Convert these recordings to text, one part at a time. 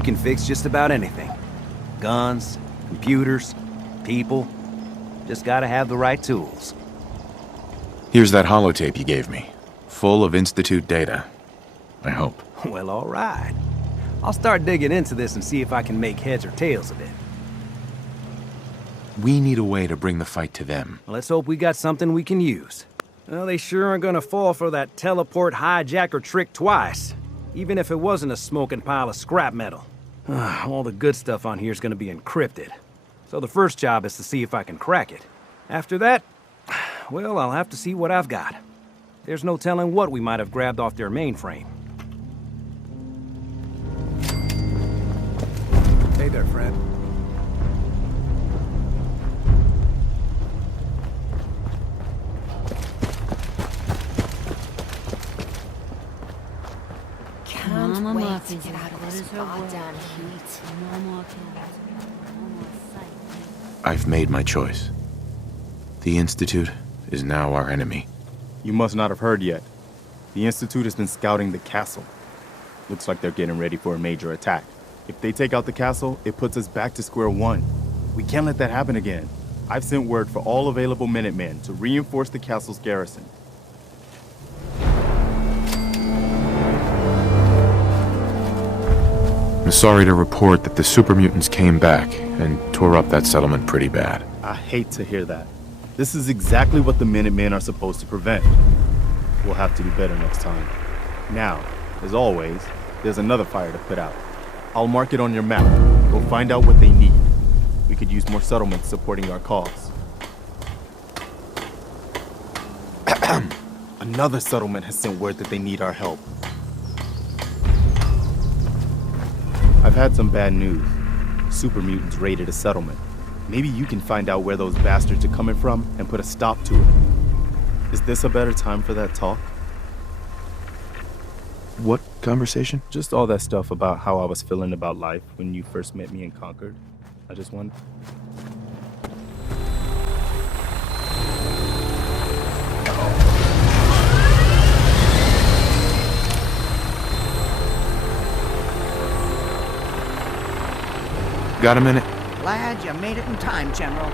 you can fix just about anything. Guns, computers, people. Just gotta have the right tools. Here's that holotape you gave me, full of Institute data. I hope. Well, all right. I'll start digging into this and see if I can make heads or tails of it. We need a way to bring the fight to them. Let's hope we got something we can use. Well, they sure aren't gonna fall for that teleport hijacker trick twice, even if it wasn't a smoking pile of scrap metal. All the good stuff on here is gonna be encrypted. So the first job is to see if I can crack it. After that, well, I'll have to see what I've got. There's no telling what we might have grabbed off their mainframe. Hey there, friend. Can't wait to get out of this goddamn heat. I've made my choice. The Institute is now our enemy. You must not have heard yet. The Institute has been scouting the castle. Looks like they're getting ready for a major attack. If they take out the castle, it puts us back to square one. We can't let that happen again. I've sent word for all available Minutemen to reinforce the castle's garrison. I'm sorry to report that the super mutants came back and tore up that settlement pretty bad. I hate to hear that. This is exactly what the Minutemen are supposed to prevent. We'll have to do better next time. Now, as always, there's another fire to put out. I'll mark it on your map. Go find out what they need. We could use more settlements supporting our cause. Another settlement has sent word that they need our help. I've had some bad news. Super mutants raided a settlement. Maybe you can find out where those bastards are coming from and put a stop to it. Is this a better time for that talk? What conversation? Just all that stuff about how I was feeling about life when you first met me in Concord. I just wondered. Got a minute? Glad you made it in time, General.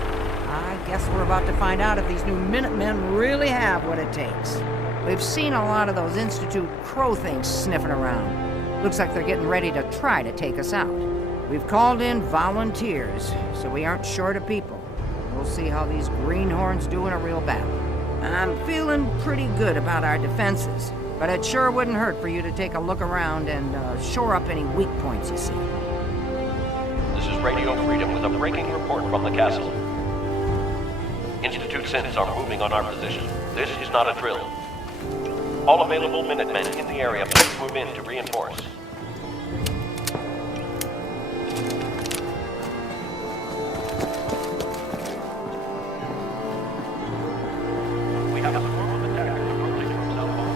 I guess we're about to find out if these new Minutemen really have what it takes. We've seen a lot of those Institute crow things sniffing around. Looks like they're getting ready to try to take us out. We've called in volunteers, so we aren't short of people. We'll see how these greenhorns do in a real battle. I'm feeling pretty good about our defenses, but it sure wouldn't hurt for you to take a look around and shore up any weak points you see. This is Radio Freedom with a breaking report from the castle. Institute synths are moving on our position. This is not a drill. All available Minutemen in the area, please move in to reinforce. We have a swarm of attackers approaching from southbound.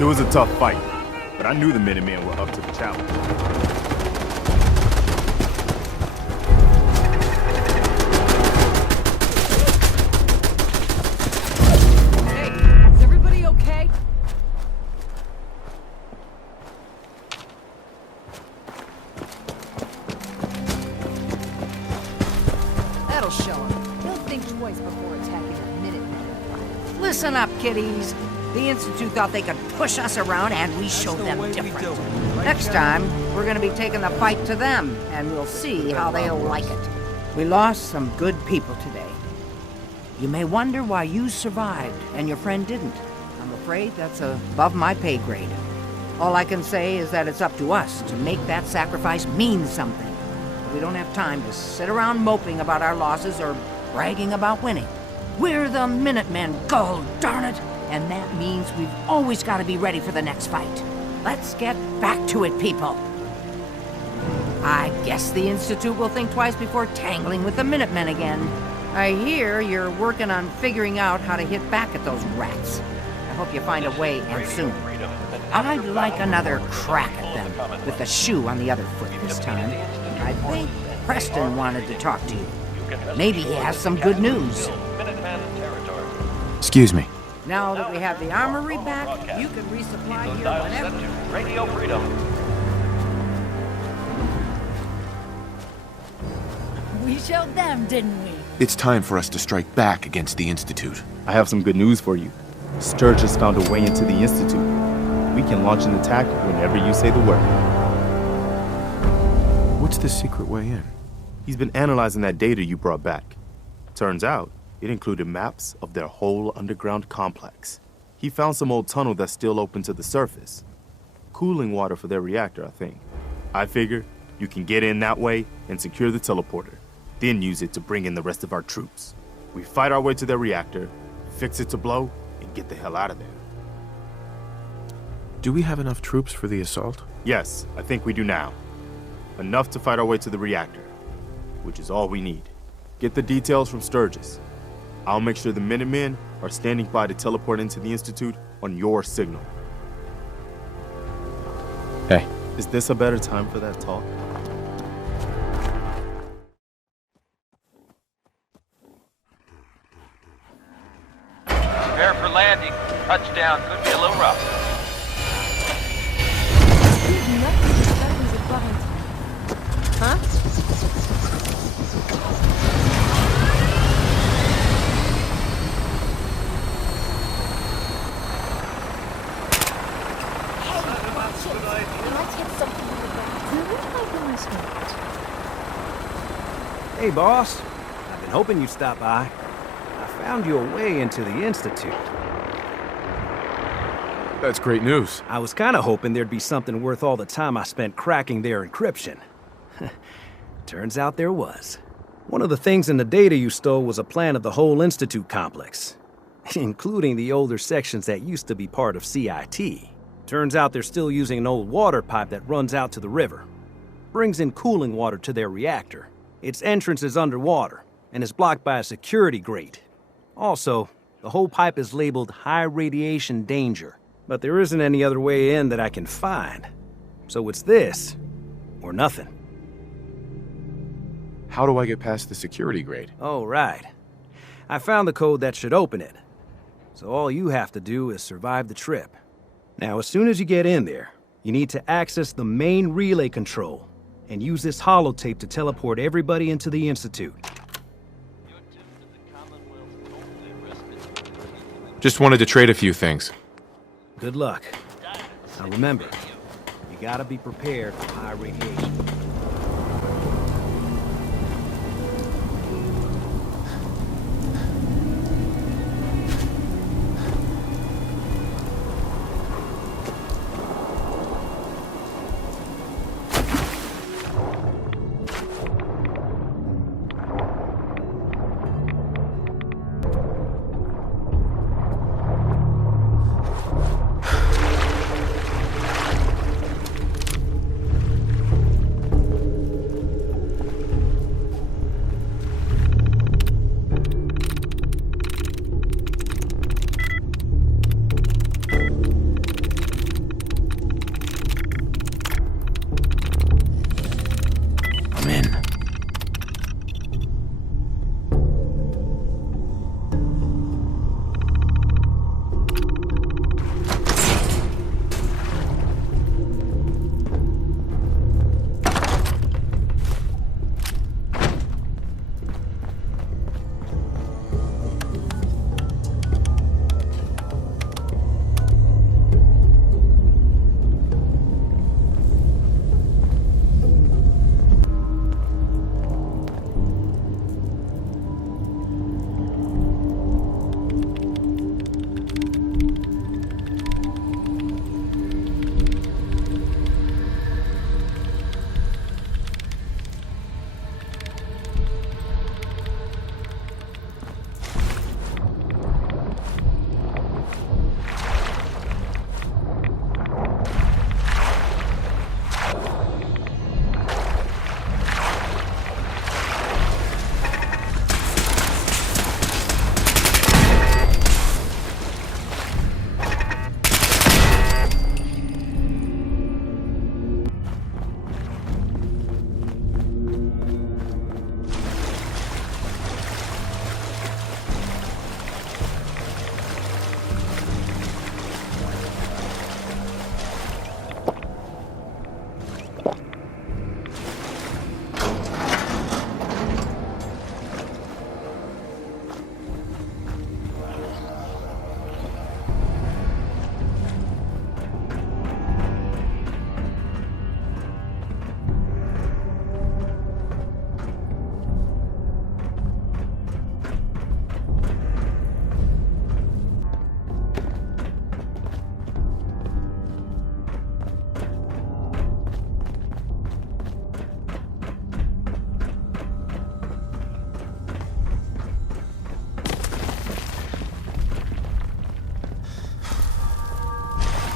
It was a tough fight, but I knew the Minutemen were up to the challenge. Hey, is everybody okay? That'll show him. He'll think twice before attacking a Minutemen. Listen up, kiddies. The Institute thought they could push us around, and we showed them different. Next time, we're gonna be taking the fight to them, and we'll see how they'll like it. We lost some good people today. You may wonder why you survived, and your friend didn't. I'm afraid that's above my pay grade. All I can say is that it's up to us to make that sacrifice mean something. We don't have time to sit around moping about our losses or bragging about winning. We're the Minutemen, gold darn it! And that means we've always got to be ready for the next fight. Let's get back to it, people. I guess the Institute will think twice before tangling with the Minutemen again. I hear you're working on figuring out how to hit back at those rats. I hope you find a way, and soon. I'd like another crack at them, with the shoe on the other foot this time. I think Preston wanted to talk to you. Maybe he has some good news. Excuse me. Now that we have the armory back, you can resupply here whenever. Radio Freedom. We showed them, didn't we? It's time for us to strike back against the Institute. I have some good news for you. Sturgis found a way into the Institute. We can launch an attack whenever you say the word. What's the secret way in? He's been analyzing that data you brought back. Turns out, it included maps of their whole underground complex. He found some old tunnel that's still open to the surface. Cooling water for their reactor, I think. I figure you can get in that way and secure the teleporter, then use it to bring in the rest of our troops. We fight our way to their reactor, fix it to blow, and get the hell out of there. Do we have enough troops for the assault? Yes, I think we do now. Enough to fight our way to the reactor, which is all we need. Get the details from Sturgis. I'll make sure the Minutemen are standing by to teleport into the Institute on your signal. Hey. Is this a better time for that talk? Prepare for landing. Touchdown could be a little rough. Huh? Hey, boss. I've been hoping you'd stop by. I found you a way into the Institute. That's great news. I was kinda hoping there'd be something worth all the time I spent cracking their encryption. Turns out there was. One of the things in the data you stole was a plan of the whole Institute complex, including the older sections that used to be part of CIT. Turns out they're still using an old water pipe that runs out to the river. Brings in cooling water to their reactor. Its entrance is underwater, and is blocked by a security grate. Also, the The whole pipe is labeled high radiation danger, but there isn't any other way in that I can find. So it's this, or nothing. How do I get past the security grate? Oh, right. I found the code that should open it. So all you have to do is survive the trip. Now, as soon as you get in there, you need to access the main relay control and use this holotape to teleport everybody into the Institute. Just wanted to trade a few things. Good luck. Now remember, you gotta be prepared for high radiation.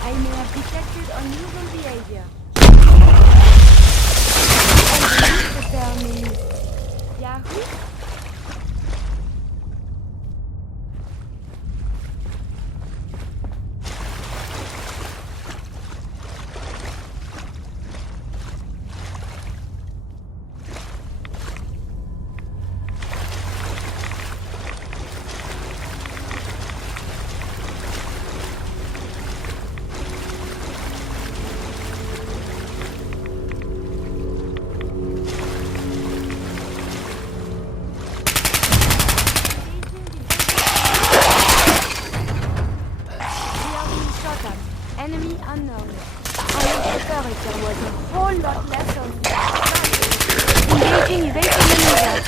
I may have detected unusual behavior. And tell me, Yahoo? Enemy unknown. I would prefer if there was a whole lot less of that. Engaging evasive maneuvers.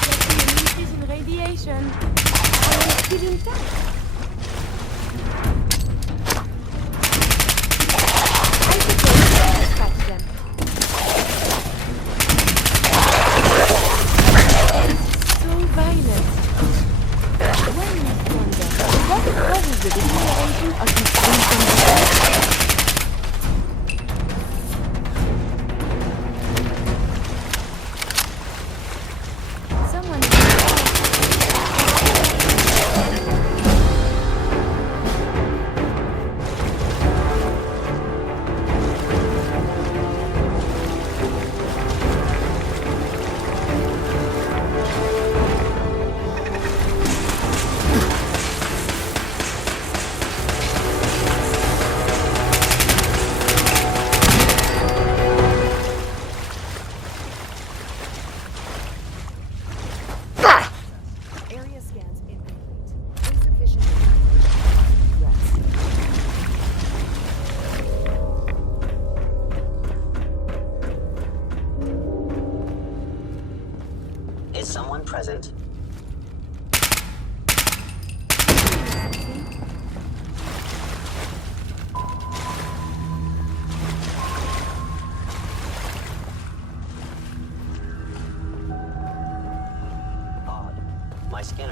Detecting in radiation. I am still intact.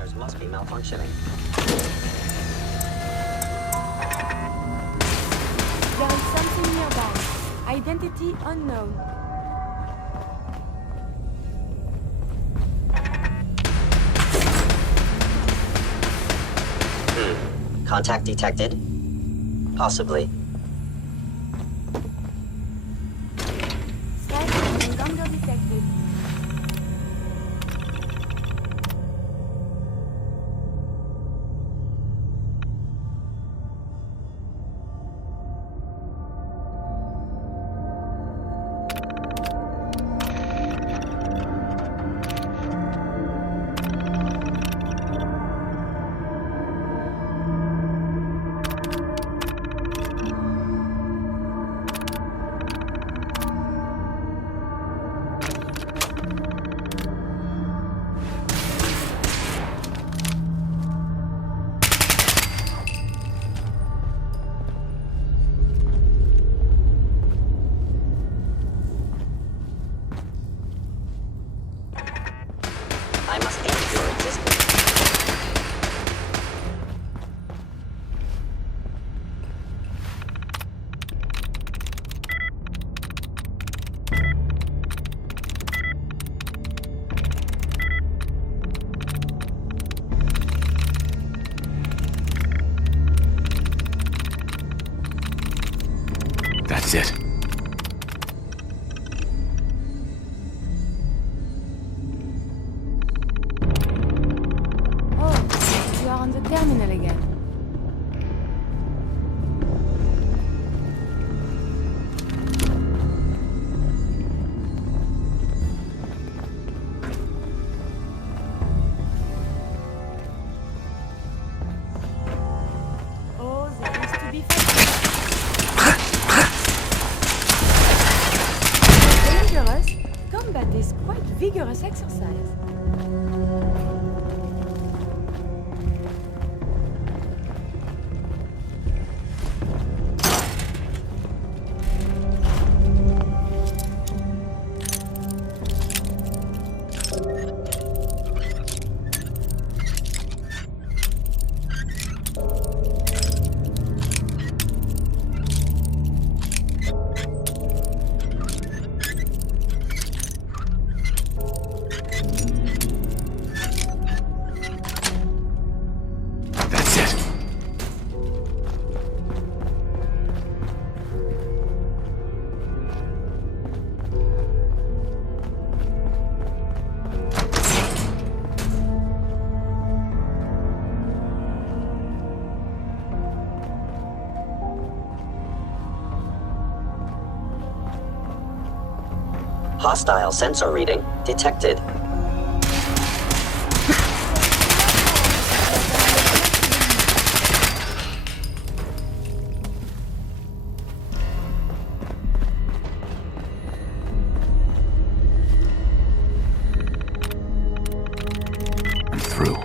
scanners must be malfunctioning. There is something nearby. Identity unknown. Contact detected? Possibly. Threat no longer detected. I must end your existence. That's it. Oh, you are on the terminal again. Oh, there is to be dangerous. Combat is quite vigorous exercise. That's it. Hostile sensor reading detected. I'm through.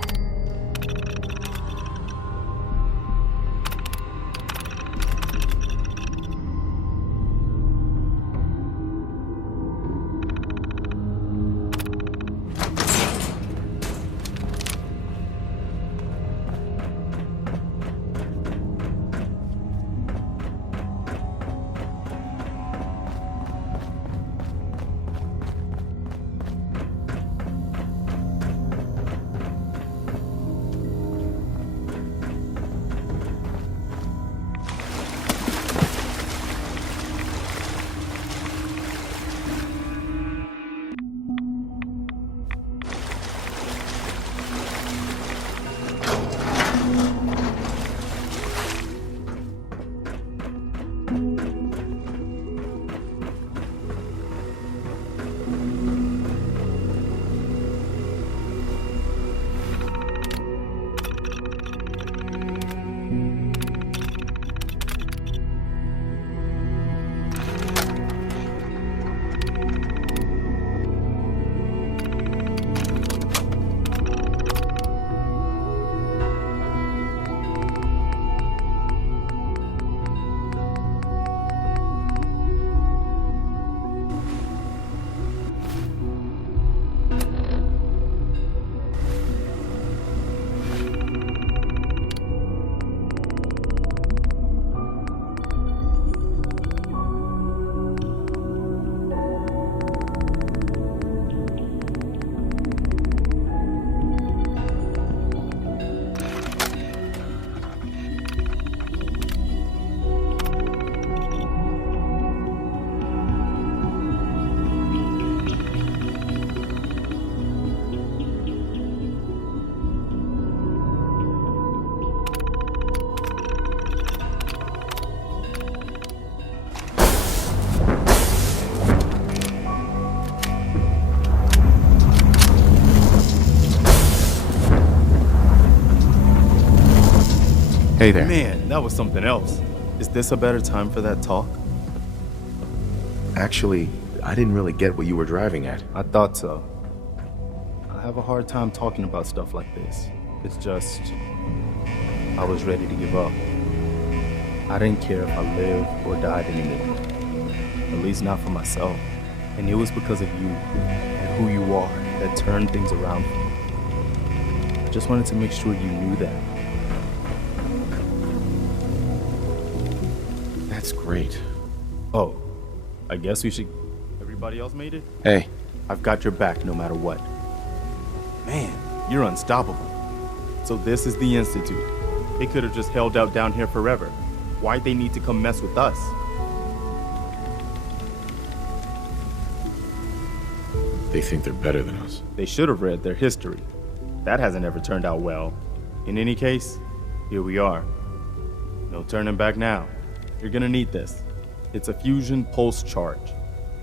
Hey there. Man, that was something else. Is this a better time for that talk? Actually, I didn't really get what you were driving at. I thought so. I have a hard time talking about stuff like this. It's just... I was ready to give up. I didn't care if I lived or died anymore. At least not for myself. And it was because of you and who you are that turned things around for me. I just wanted to make sure you knew that. That's great. Oh, I guess we should... Everybody else made it? Hey, I've got your back no matter what. Man, you're unstoppable. So this is the Institute. They could have just held out down here forever. Why'd they need to come mess with us? they think they're better than us. They should have read their history. That hasn't ever turned out well. In any case, here we are. No turning back now. You're gonna need this. It's a fusion pulse charge.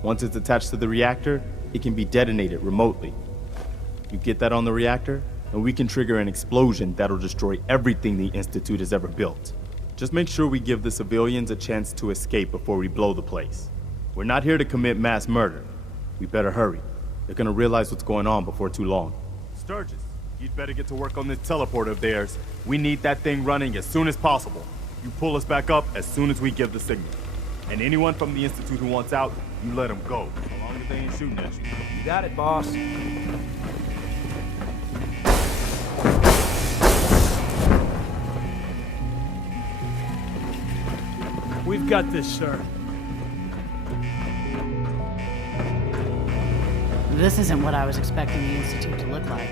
Once it's attached to the reactor, it can be detonated remotely. You get that on the reactor, and we can trigger an explosion that'll destroy everything the Institute has ever built. Just make sure we give the civilians a chance to escape before we blow the place. We're not here to commit mass murder. We better hurry. They're gonna realize what's going on before too long. Sturgis, you'd better get to work on this teleport of theirs. We need that thing running as soon as possible. You pull us back up as soon as we give the signal. And anyone from the Institute who wants out, you let them go, as long as they ain't shooting at you. You got it, boss. We've got this, sir. This isn't what I was expecting the Institute to look like.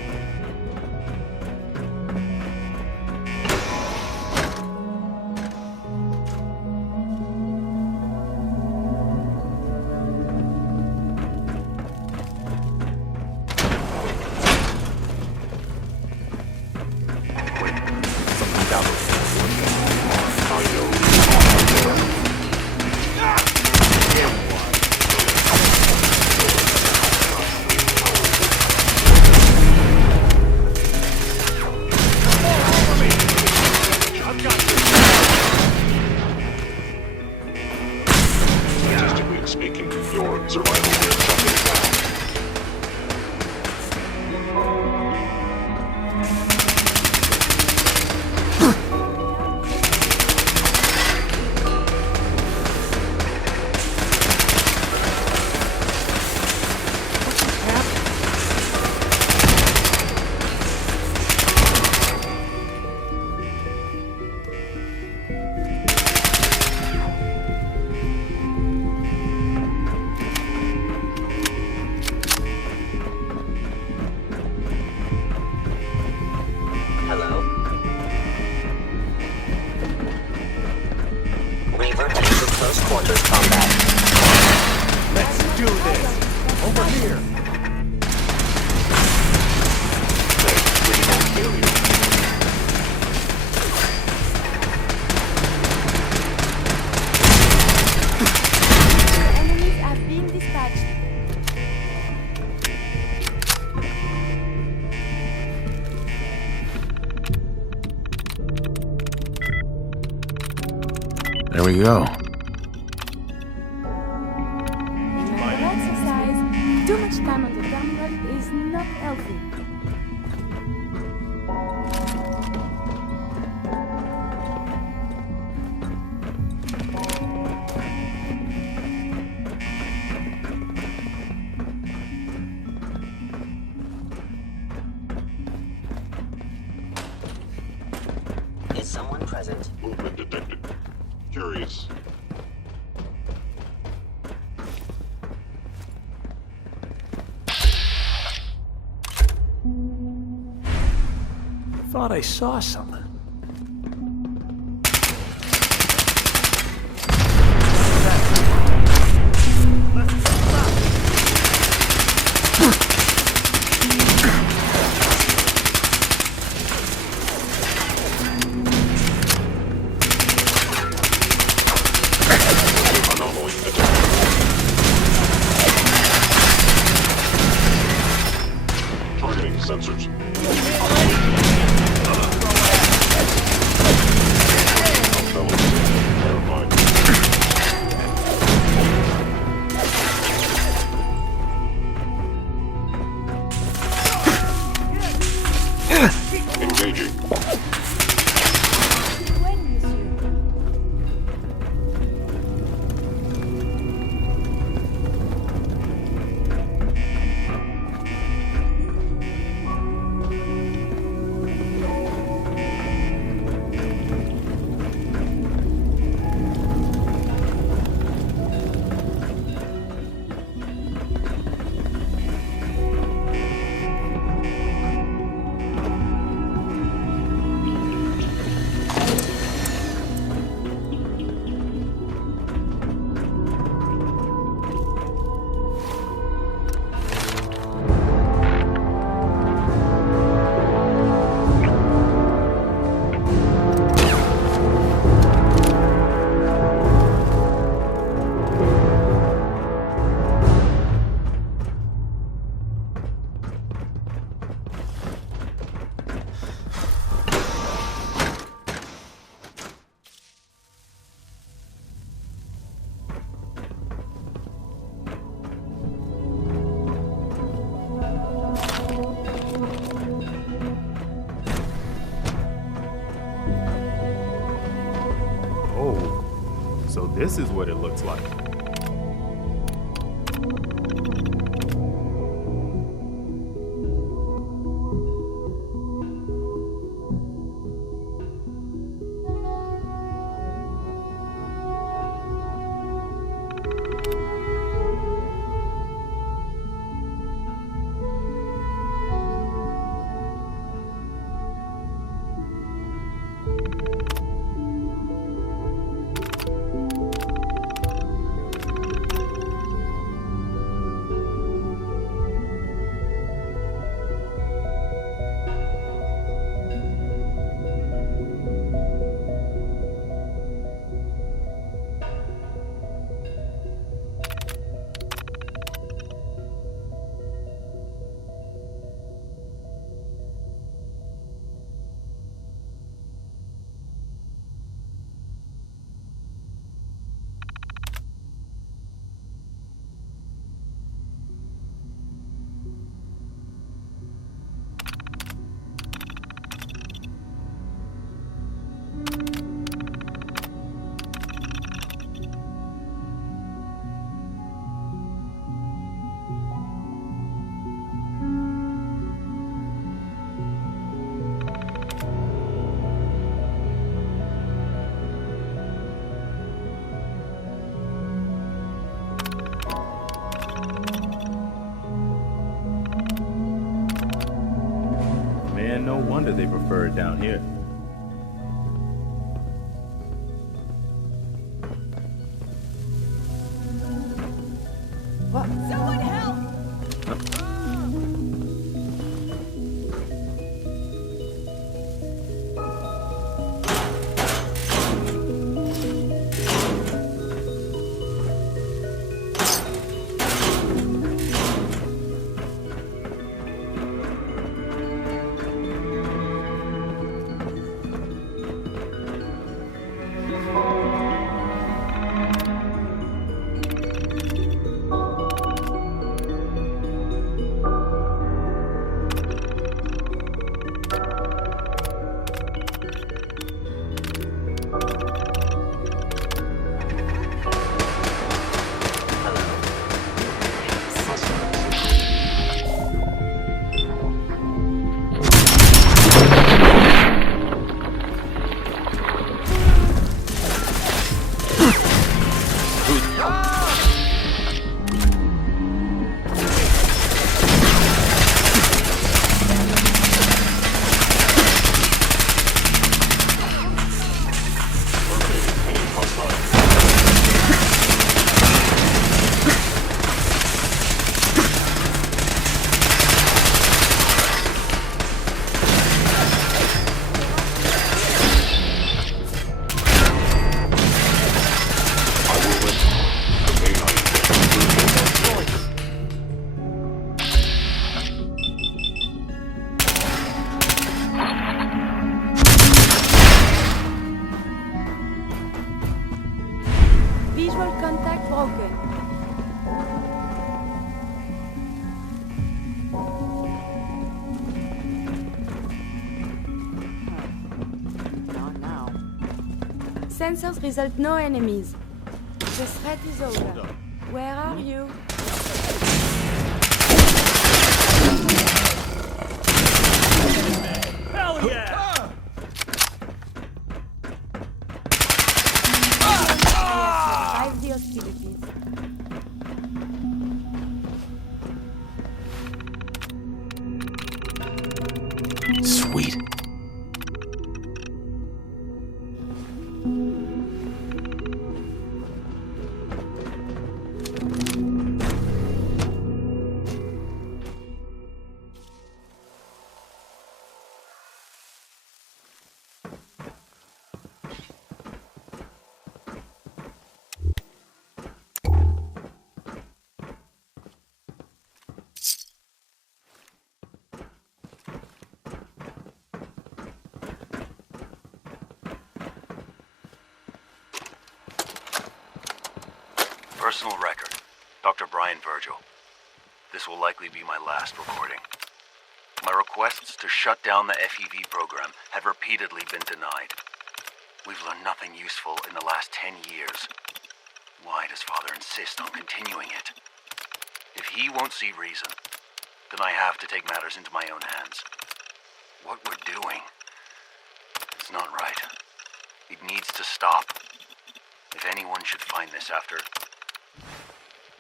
There we go. Remember exercise. Too much time on the terminal is not healthy. Is someone present? Movement detected. Curious. Thought I saw something. Targeting sensors. So this is what it looks like. Man, no wonder they prefer it down here. What? Someone help! Visual contact broken. Not now. Sensors result no enemies. The threat is over. Where are you? Hell yeah! Survive the hostilities. Sweet. Personal record. Dr. Brian Virgil. This will likely be my last recording. My requests to shut down the FEV program have repeatedly been denied. We've learned nothing useful in the last 10 years. Why does Father insist on continuing it? If he won't see reason, then I have to take matters into my own hands. What we're doing, it's not right. It needs to stop. If anyone should find this after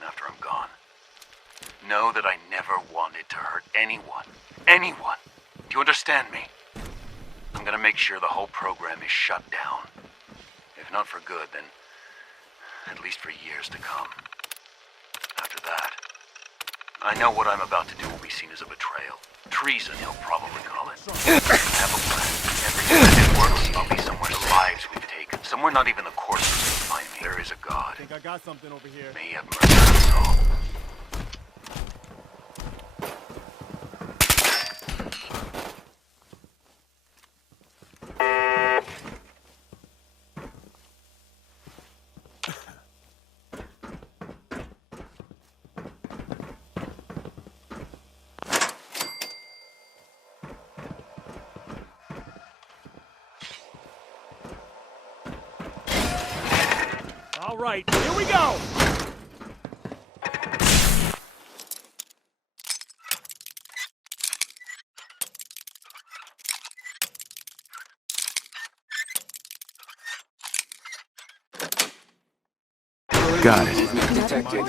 I'm gone, know that I never wanted to hurt anyone. Anyone! Do you understand me? I'm gonna make sure the whole program is shut down. If not for good, then at least for years to come. After that, I know what I'm about to do will be seen as a betrayal. Treason, he'll probably call it. I have a plan. Every time it works, I'll be somewhere the lives we've taken. Somewhere not even the coursers can find me. There is a God. I think I got something over here. May he have mercy on us all. All right, here we go! Got it. Detected.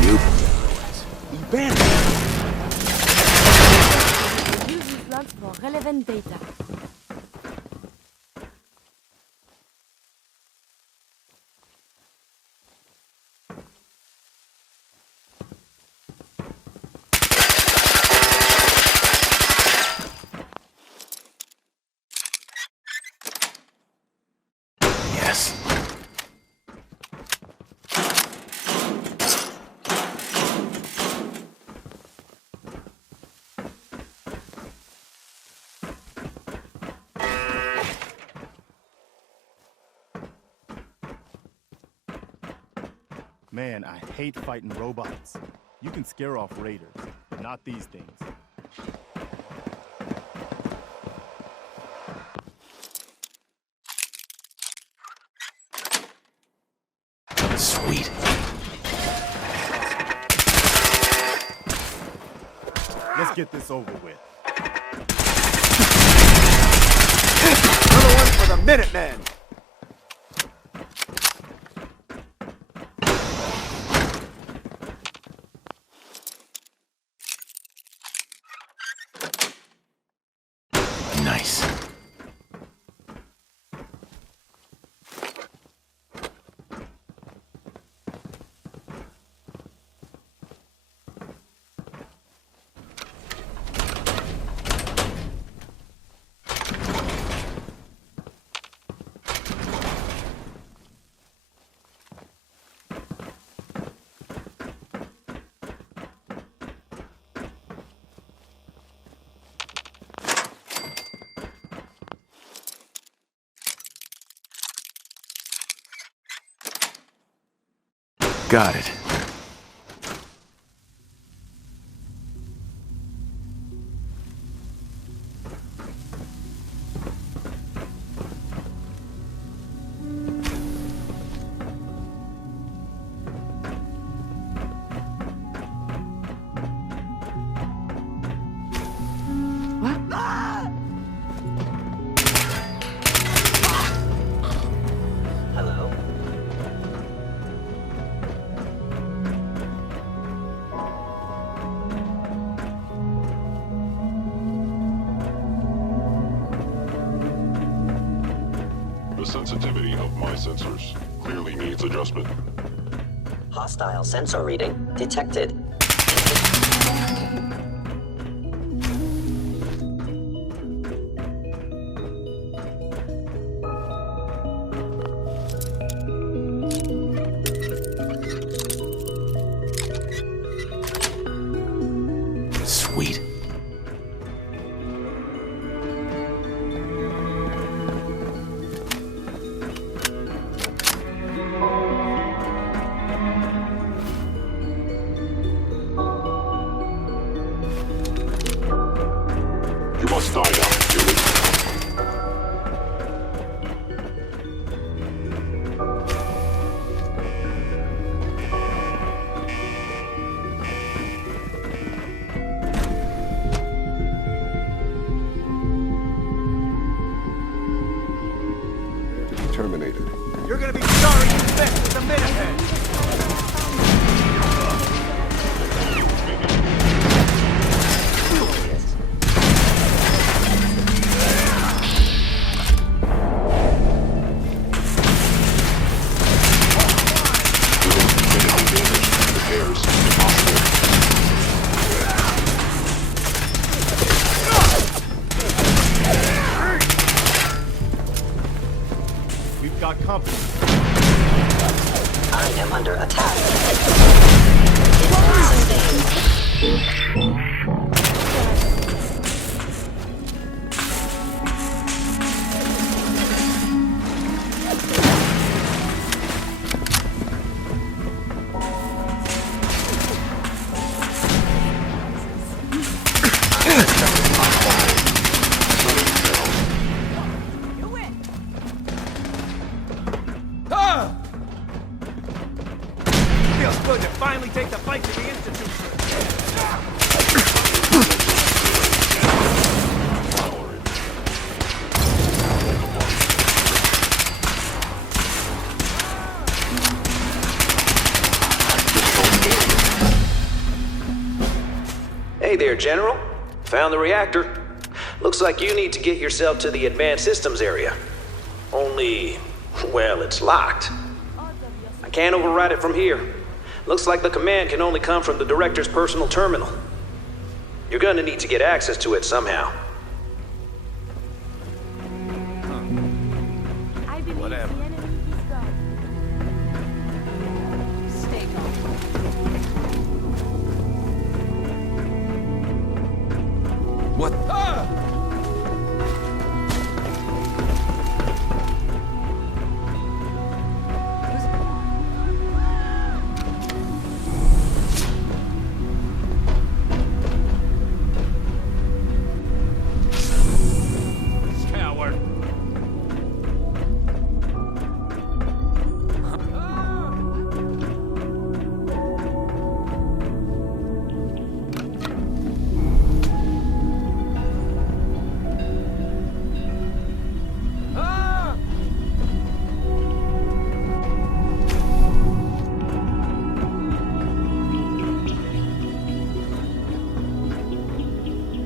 You. Use these logs for relevant data. Yes. Man, I hate fighting robots. You can scare off raiders, but not these things. Sweet. Let's get this over with. Another one for the Minutemen! Nice. Got it. Hello? The sensitivity of my sensors clearly needs adjustment. Hostile sensor reading detected. Sweet. You must die now, human. Terminated. You're gonna be sorry you messed with the Minutemen! We've got company. I am under attack. Sustained. Feels good to finally take the fight to the Institute. Hey there, General. Found the reactor. Looks like you need to get yourself to the advanced systems area. Only, well, it's locked. I can't override it from here. Looks like the command can only come from the director's personal terminal. You're gonna need to get access to it somehow. I believe Whatever. the enemy is gone. Stay calm. What? Coward.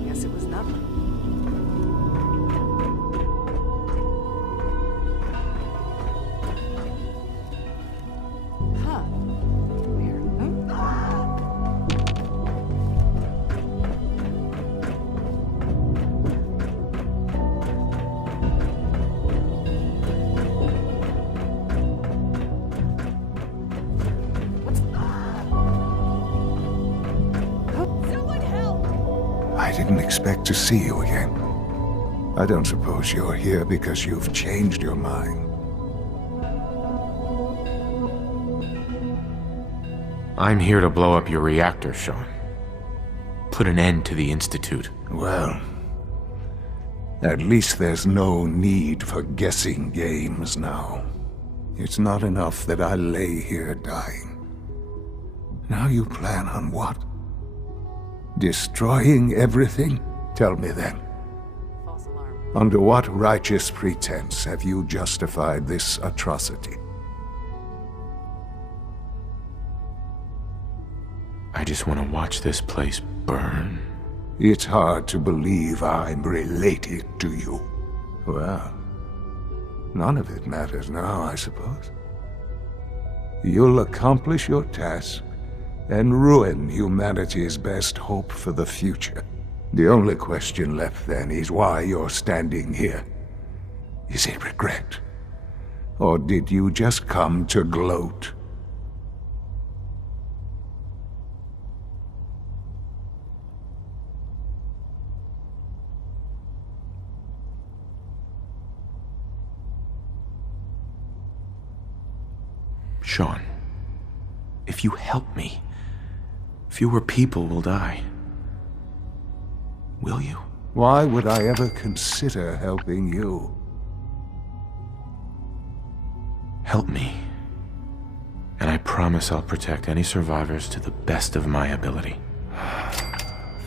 Guess it was nothing. Huh. Weird. Someone help! I didn't expect to see you again. I don't suppose you're here because you've changed your mind. I'm here to blow up your reactor, Sean. Put an end to the Institute. Well, at least there's no need for guessing games now. It's not enough that I lay here dying. Now you plan on what? Destroying everything? Tell me then. False alarm. Under what righteous pretense have you justified this atrocity? I just want to watch this place burn. It's hard to believe I'm related to you. Well, none of it matters now, I suppose. You'll accomplish your task and ruin humanity's best hope for the future. The only question left then is why you're standing here. Is it regret? Or did you just come to gloat? Sean, if you help me, fewer people will die. Will you? Why would I ever consider helping you? Help me. And I promise I'll protect any survivors to the best of my ability.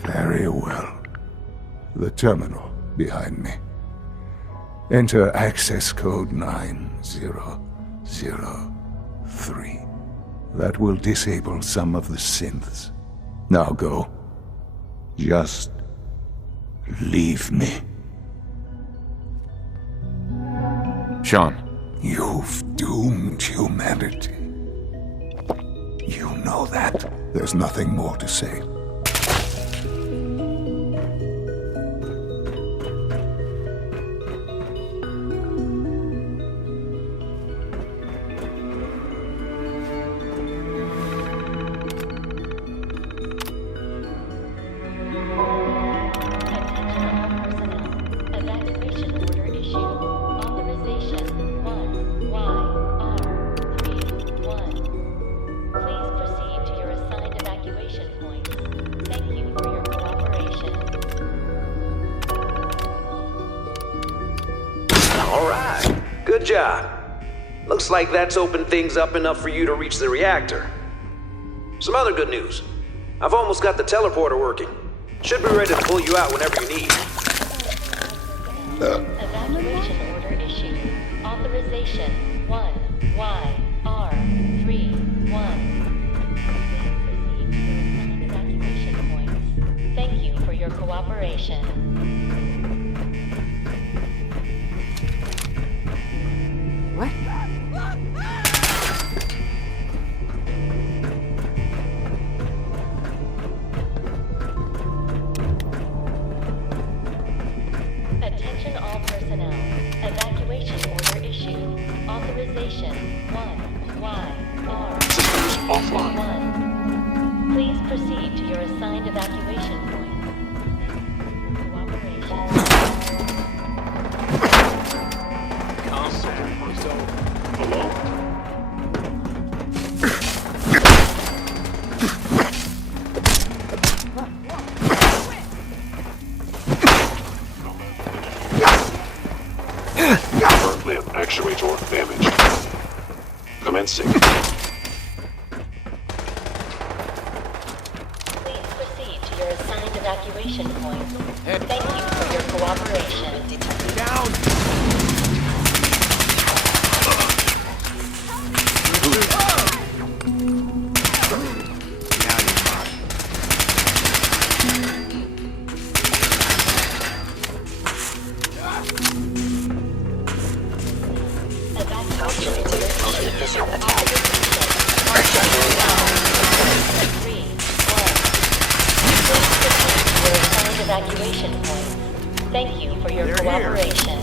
Very well. The terminal behind me. Enter access code 9003. That will disable some of the synths. Now go. Just leave me. Sean. You've doomed humanity. You know that. There's nothing more to say. Good job. Looks like that's opened things up enough for you to reach the reactor. Some other good news. I've almost got the teleporter working. Should be ready to pull you out whenever you need. Evacuation order issued. Authorization 1YR31. Evacuation points. Thank you for your cooperation. What? Attention all personnel. Evacuation order issued. Authorization 1YR1. Please proceed to your assigned evacuation point. Cooperation. Hello? Currently an actuator damaged. Commencing. Please proceed to your assigned evacuation point. Thank you for your cooperation. Down! Evacuation point. Thank you for your cooperation.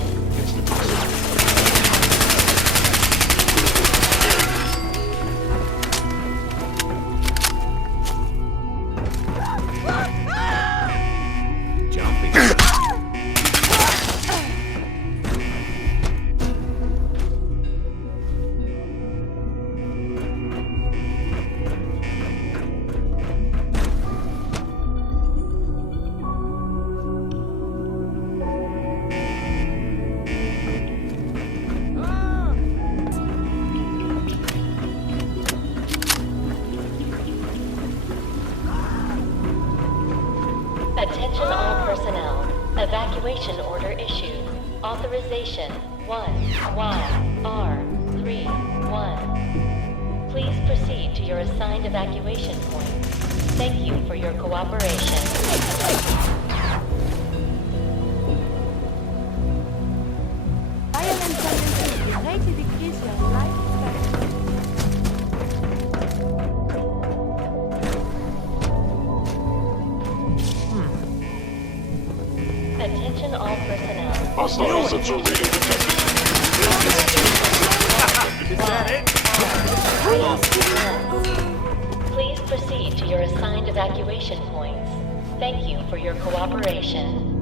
Attention all personnel. Evacuation order issued. Authorization 1YR31. Please proceed to your assigned evacuation point. Thank you for your cooperation. Violent tendencies will greatly decrease your life expectancy. Attention all personnel. Hostile sensor reading detected. Is that it? Please proceed to your assigned evacuation points. Thank you for your cooperation.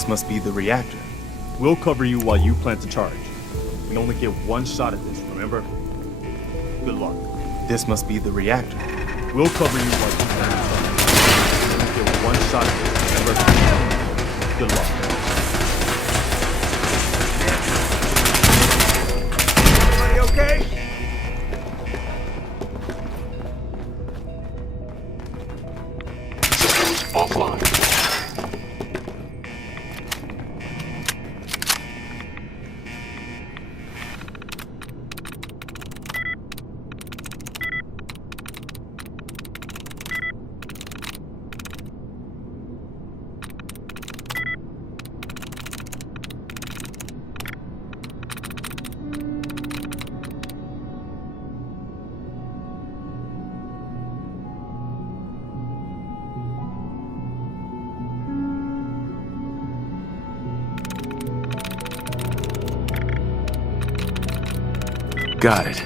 This must be the reactor. We'll cover you while you plant the charge. We only get one shot at this, remember? Good luck. This must be the reactor. We'll cover you while you plant the charge. We only get one shot at this, remember? Good luck. Everybody okay? Systems offline. Got it.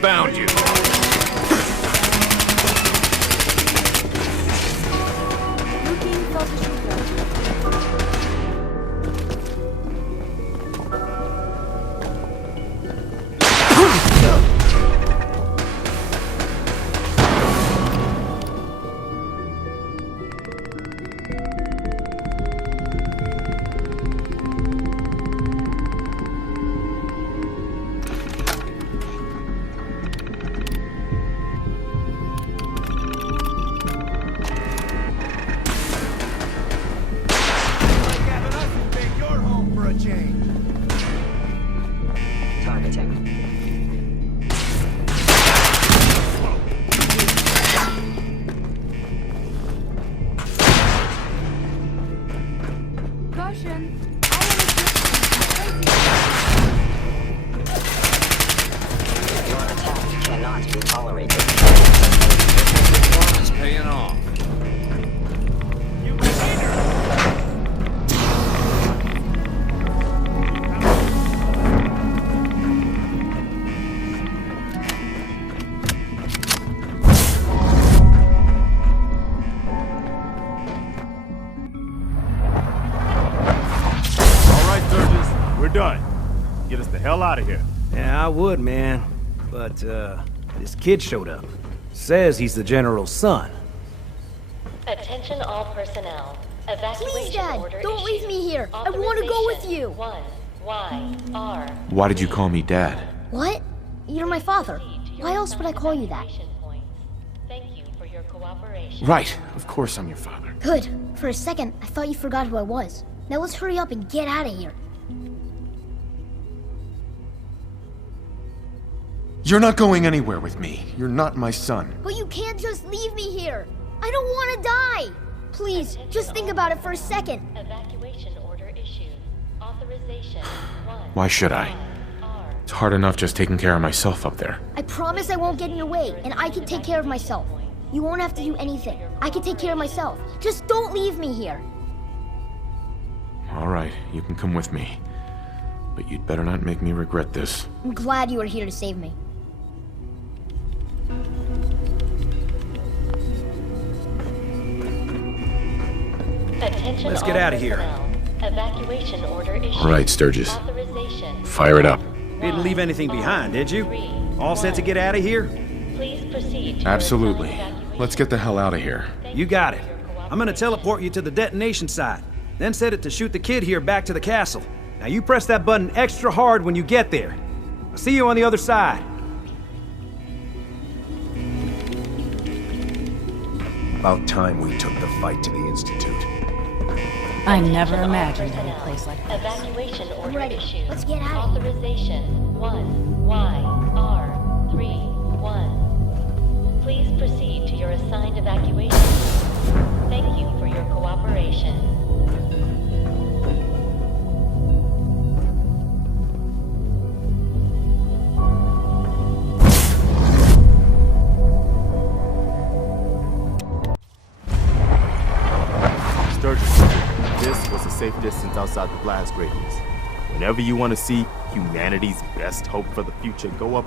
Found you. Looking for the shooter. Like having us invade your home for a change. Targeting. Caution. Your attack cannot be tolerated. Is paying off. All right, Sturgis, we're done. Get us the hell out of here. Yeah, I would, man. But, this kid showed up. Says he's the general's son. Attention all personnel. Evacuation Please, Dad, order don't leave issued. me here. I want to go with Authorization you. 1YR. Why did you call me Dad? What? You're my father. Proceed to your Why else would I assigned call you that? evacuation points. Thank you for your cooperation. Right, of course I'm your father. Good. For a second, I thought you forgot who I was. Now let's hurry up and get out of here. You're not going anywhere with me. You're not my son. But you can't just leave me here. I don't want to die. Please, just think about it for a second. Evacuation order issued. Authorization 1. Why should I? It's hard enough just taking care of myself up there. I promise I won't get in your way, and I can take care of myself. You won't have to do anything. I can take care of myself. Just don't leave me here. All right, you can come with me. But you'd better not make me regret this. I'm glad you are here to save me. Attention Let's get all out of here. personnel. Evacuation order issued. All right, Sturgis. Authorization. Fire it up. Didn't leave anything behind, did you? All set to get out of here? Please proceed to your Absolutely. assigned evacuation. Let's get the hell out of here. You got it. I'm gonna teleport you to the detonation site, then set it to shoot the kid here back to the castle. Now you press that button extra hard when you get there. I'll see you on the other side. About time we took the fight to the Institute. I never imagined any place like this. Evacuation order issued. Let's get out of here. Authorization 1YR31. Please proceed to your assigned evacuation. Thank you for your cooperation. This was a safe distance outside the blast radius. Whenever you want to see humanity's best hope for the future go up.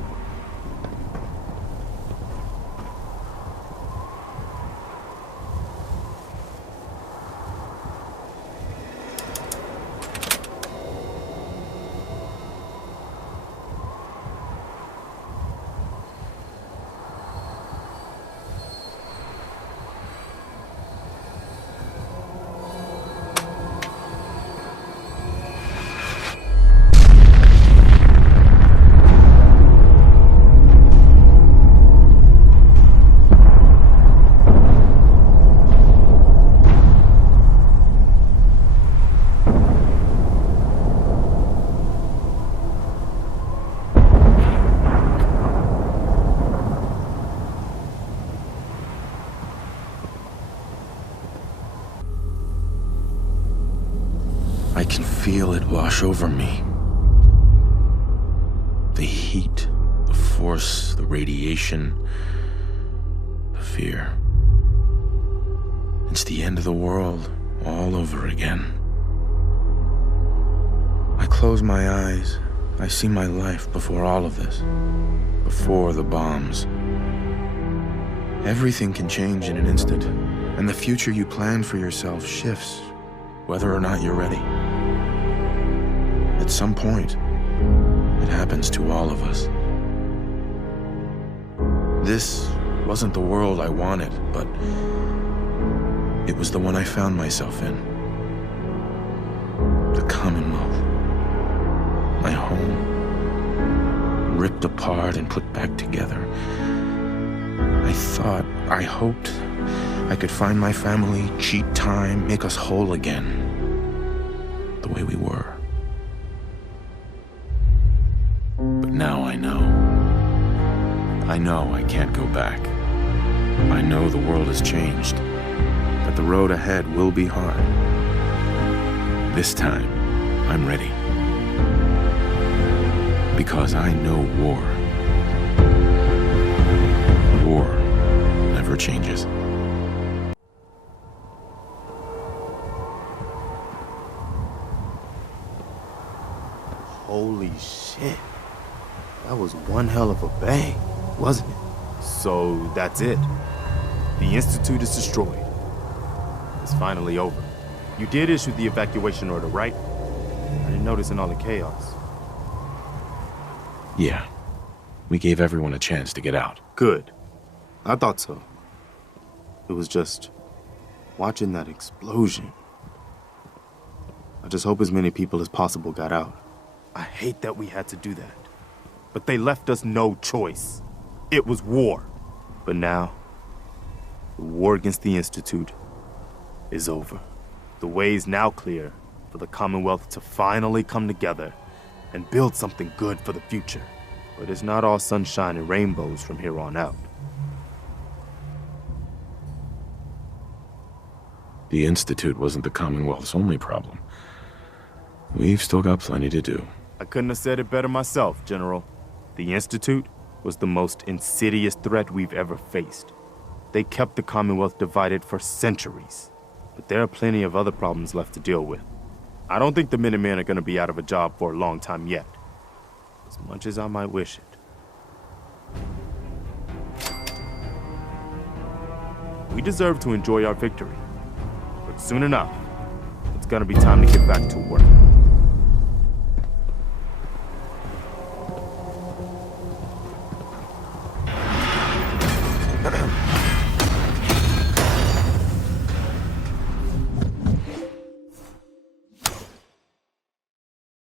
I can feel it wash over me. The heat, the force, the radiation, the fear. It's the end of the world all over again. I close my eyes. I see my life before all of this. Before the bombs. Everything can change in an instant, and the future you plan for yourself shifts, whether or not you're ready. At some point, it happens to all of us. This wasn't the world I wanted, but it was the one I found myself in. The Commonwealth. My home. Ripped apart and put back together. I hoped I could find my family, cheat time, make us whole again. The way we were. But now I know. I know I can't go back. I know the world has changed. That the road ahead will be hard. This time, I'm ready. Because I know war. War never changes. Holy shit. That was one hell of a bang, wasn't it? So that's it. The Institute is destroyed. It's finally over. You did issue the evacuation order, right? I didn't notice in all the chaos. Yeah. We gave everyone a chance to get out. Good. I thought so. It was just watching that explosion. I just hope as many people as possible got out. I hate that we had to do that. But they left us no choice. It was war. But now, the war against the Institute is over. The way is now clear for the Commonwealth to finally come together and build something good for the future. But it's not all sunshine and rainbows from here on out. The Institute wasn't the Commonwealth's only problem. We've still got plenty to do. I couldn't have said it better myself, General. The Institute was the most insidious threat we've ever faced. They kept the Commonwealth divided for centuries. But there are plenty of other problems left to deal with. I don't think the Minutemen are going to be out of a job for a long time yet. As much as I might wish it. We deserve to enjoy our victory. But soon enough, it's going to be time to get back to work.